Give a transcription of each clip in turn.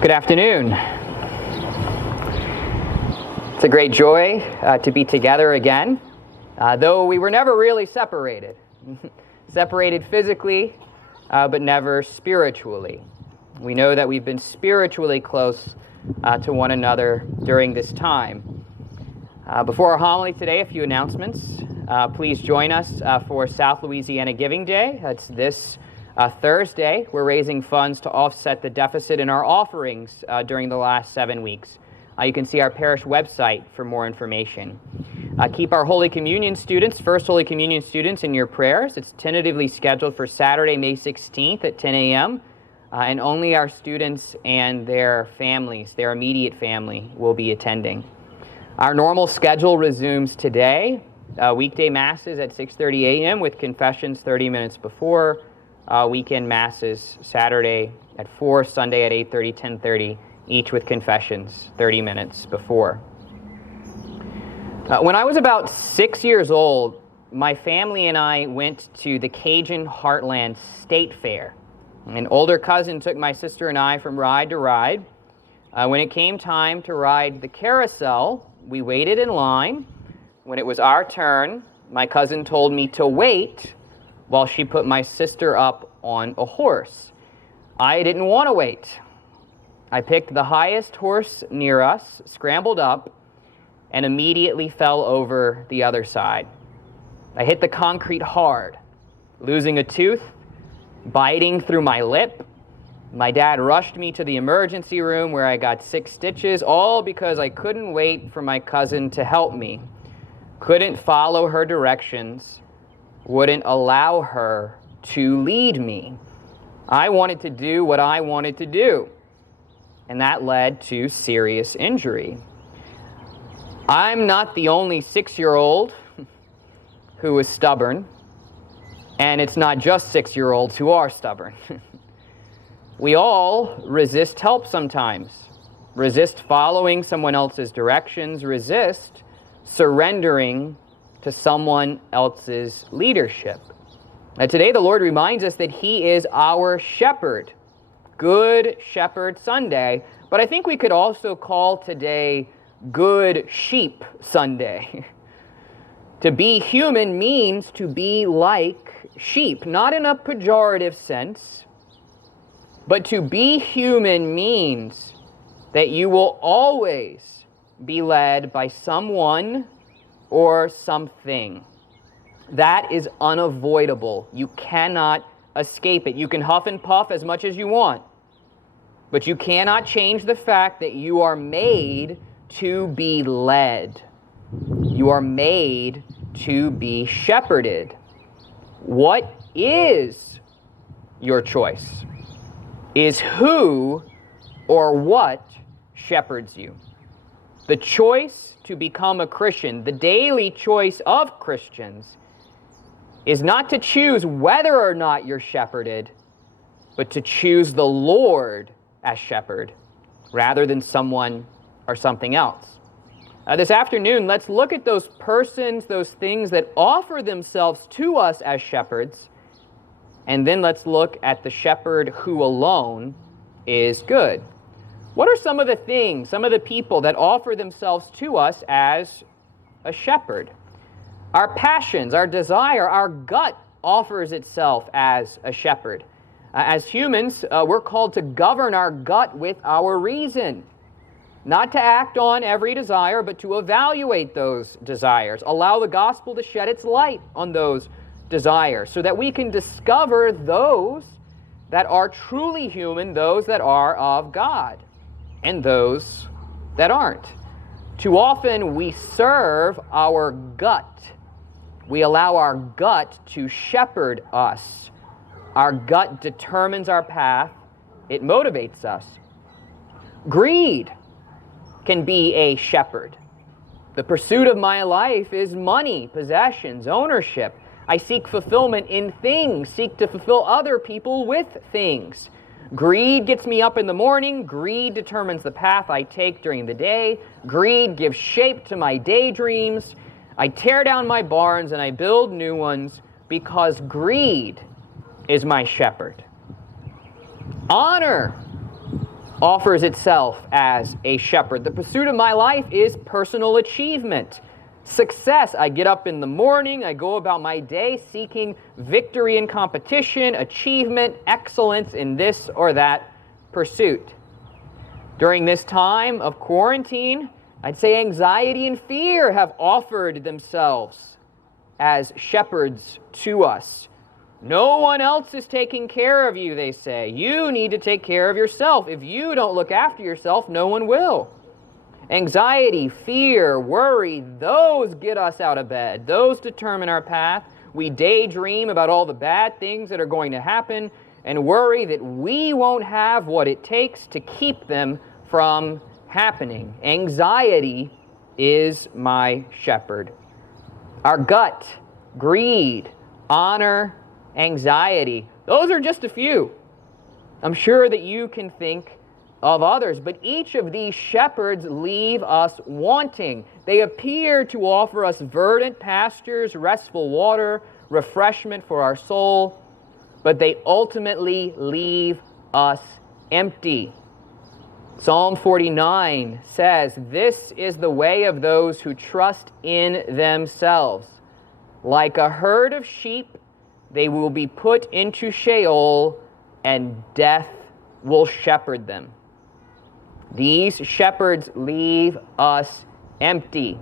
Good afternoon. It's a great joy to be together again, though we were never really separated. Separated physically, but never spiritually. We know that we've been spiritually close to one another during this time. Before our homily today, a few announcements. Please join us for South Louisiana Giving Day. That's this Thursday. We're raising funds to offset the deficit in our offerings during the last 7 weeks. You can see our parish website for more information. Keep our Holy Communion students, First Holy Communion students, in your prayers. It's tentatively scheduled for Saturday, May 16th at 10 a.m. And only our students and their families, their immediate family, will be attending. Our normal schedule resumes today. Weekday masses at 6:30 a.m. with confessions 30 minutes before. Weekend masses Saturday at 4, Sunday at 8:30, 10:30, each with confessions 30 minutes before. When I was about 6 years old, my family and I went to the Cajun Heartland State Fair. An older cousin took my sister and I from ride to ride. When it came time to ride the carousel, we waited in line. When it was our turn, my cousin told me to wait while she put my sister up on a horse. I didn't want to wait. I picked the highest horse near us, scrambled up, and immediately fell over the other side. I hit the concrete hard, losing a tooth, biting through my lip. My dad rushed me to the emergency room where I got 6 stitches, all because I couldn't wait for my cousin to help me. Couldn't follow her directions, wouldn't allow her to lead me. I wanted to do what I wanted to do, and that led to serious injury. I'm not the only 6-year-old who was stubborn, and it's not just 6-year-olds who are stubborn. We all resist help sometimes, resist following someone else's directions, resist surrendering to someone else's leadership. Now, today the Lord reminds us that He is our shepherd. Good Shepherd Sunday, but I think we could also call today Good Sheep Sunday. To be human means to be like sheep, not in a pejorative sense, but to be human means that you will always be led by someone or something. That is unavoidable. You cannot escape it. You can huff and puff as much as you want, but you cannot change the fact that you are made to be led. You are made to be shepherded. What is your choice? Is who or what shepherds you. The choice to become a Christian, the daily choice of Christians, is not to choose whether or not you're shepherded, but to choose the Lord as shepherd rather than someone or something else. This afternoon, let's look at those persons, those things that offer themselves to us as shepherds, and then let's look at the shepherd who alone is good. What are some of the things, some of the people that offer themselves to us as a shepherd? Our passions, our desire, our gut offers itself as a shepherd. As humans, we're called to govern our gut with our reason. Not to act on every desire, but to evaluate those desires. Allow the gospel to shed its light on those desires so that we can discover those that are truly human, those that are of God, and those that aren't. Too often we serve our gut. We allow our gut to shepherd us. Our gut determines our path. It motivates us. Greed can be a shepherd. The pursuit of my life is money, possessions, ownership. I seek fulfillment in things, seek to fulfill other people with things. Greed gets me up in the morning. Greed determines the path I take during the day. Greed gives shape to my daydreams. I tear down my barns and I build new ones because greed is my shepherd. Honor offers itself as a shepherd. The pursuit of my life is personal achievement, success. I get up in the morning, I go about my day seeking victory in competition, achievement, excellence in this or that pursuit. During this time of quarantine, I'd say anxiety and fear have offered themselves as shepherds to us. No one else is taking care of you, they say. You need to take care of yourself. If you don't look after yourself, no one will. Anxiety, fear, worry, those get us out of bed. Those determine our path. We daydream about all the bad things that are going to happen and worry that we won't have what it takes to keep them from happening. Anxiety is my shepherd. Our gut, greed, honor, anxiety, those are just a few. I'm sure that you can think of others, but each of these shepherds leave us wanting. They appear to offer us verdant pastures, restful water, refreshment for our soul, but they ultimately leave us empty. Psalm 49 says, "This is the way of those who trust in themselves. Like a herd of sheep, they will be put into Sheol, and death will shepherd them." These shepherds leave us empty.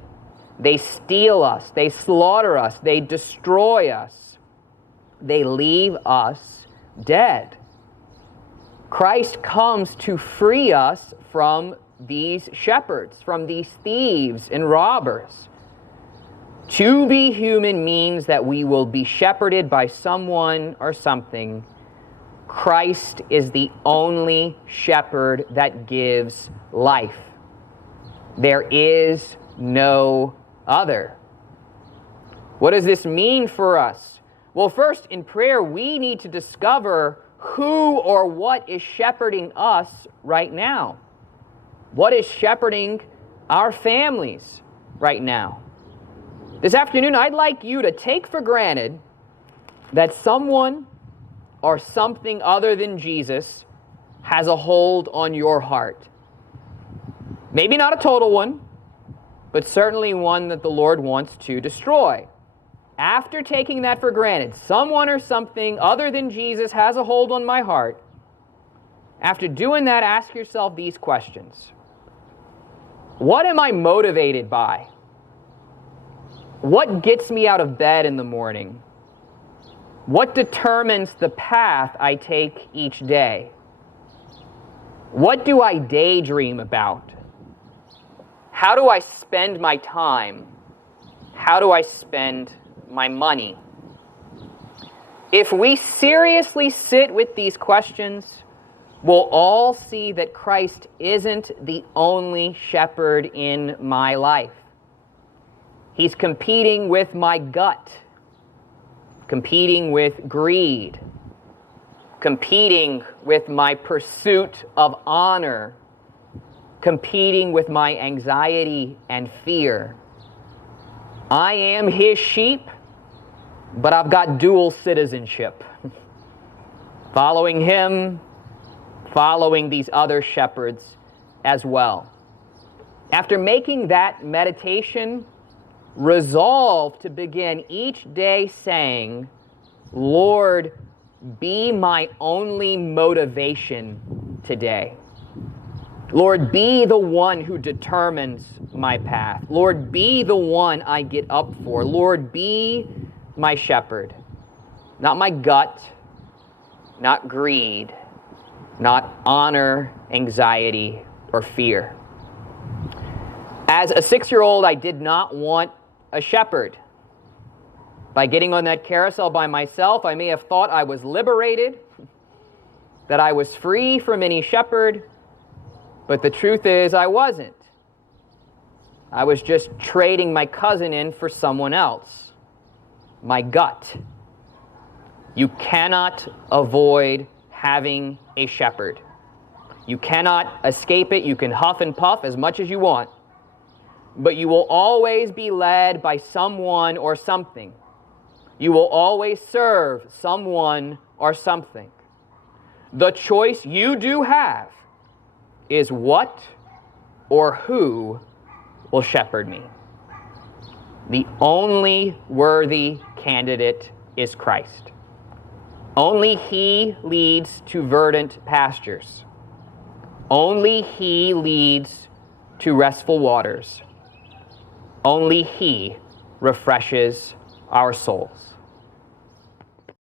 They steal us, they slaughter us, they destroy us. They leave us dead. Christ comes to free us from these shepherds, from these thieves and robbers. To be human means that we will be shepherded by someone or something. Christ is the only shepherd that gives life. There is no other. What does this mean for us? Well, first, in prayer, we need to discover who or what is shepherding us right now. What is shepherding our families right now? This afternoon, I'd like you to take for granted that someone or something other than Jesus has a hold on your heart. Maybe not a total one, but certainly one that the Lord wants to destroy. After taking that for granted, someone or something other than Jesus has a hold on my heart. After doing that, ask yourself these questions. What am I motivated by? What gets me out of bed in the morning? What determines the path I take each day? What do I daydream about? How do I spend my time? How do I spend my money? If we seriously sit with these questions, we'll all see that Christ isn't the only shepherd in my life. He's competing with my gut, competing with greed, competing with my pursuit of honor, competing with my anxiety and fear. I am his sheep, but I've got dual citizenship. Following him, following these other shepherds as well. After making that meditation, resolve to begin each day saying, Lord, be my only motivation today. Lord, be the one who determines my path. Lord, be the one I get up for. Lord, be my shepherd. Not my gut, not greed, not honor, anxiety, or fear. As a 6-year-old, I did not want a shepherd. By getting on that carousel by myself, I may have thought I was liberated, that I was free from any shepherd, but the truth is I wasn't. I was just trading my cousin in for someone else, my gut. You cannot avoid having a shepherd. You cannot escape it. You can huff and puff as much as you want, but you will always be led by someone or something. You will always serve someone or something. The choice you do have is what or who will shepherd me. The only worthy candidate is Christ. Only He leads to verdant pastures. Only He leads to restful waters. Only He refreshes our souls.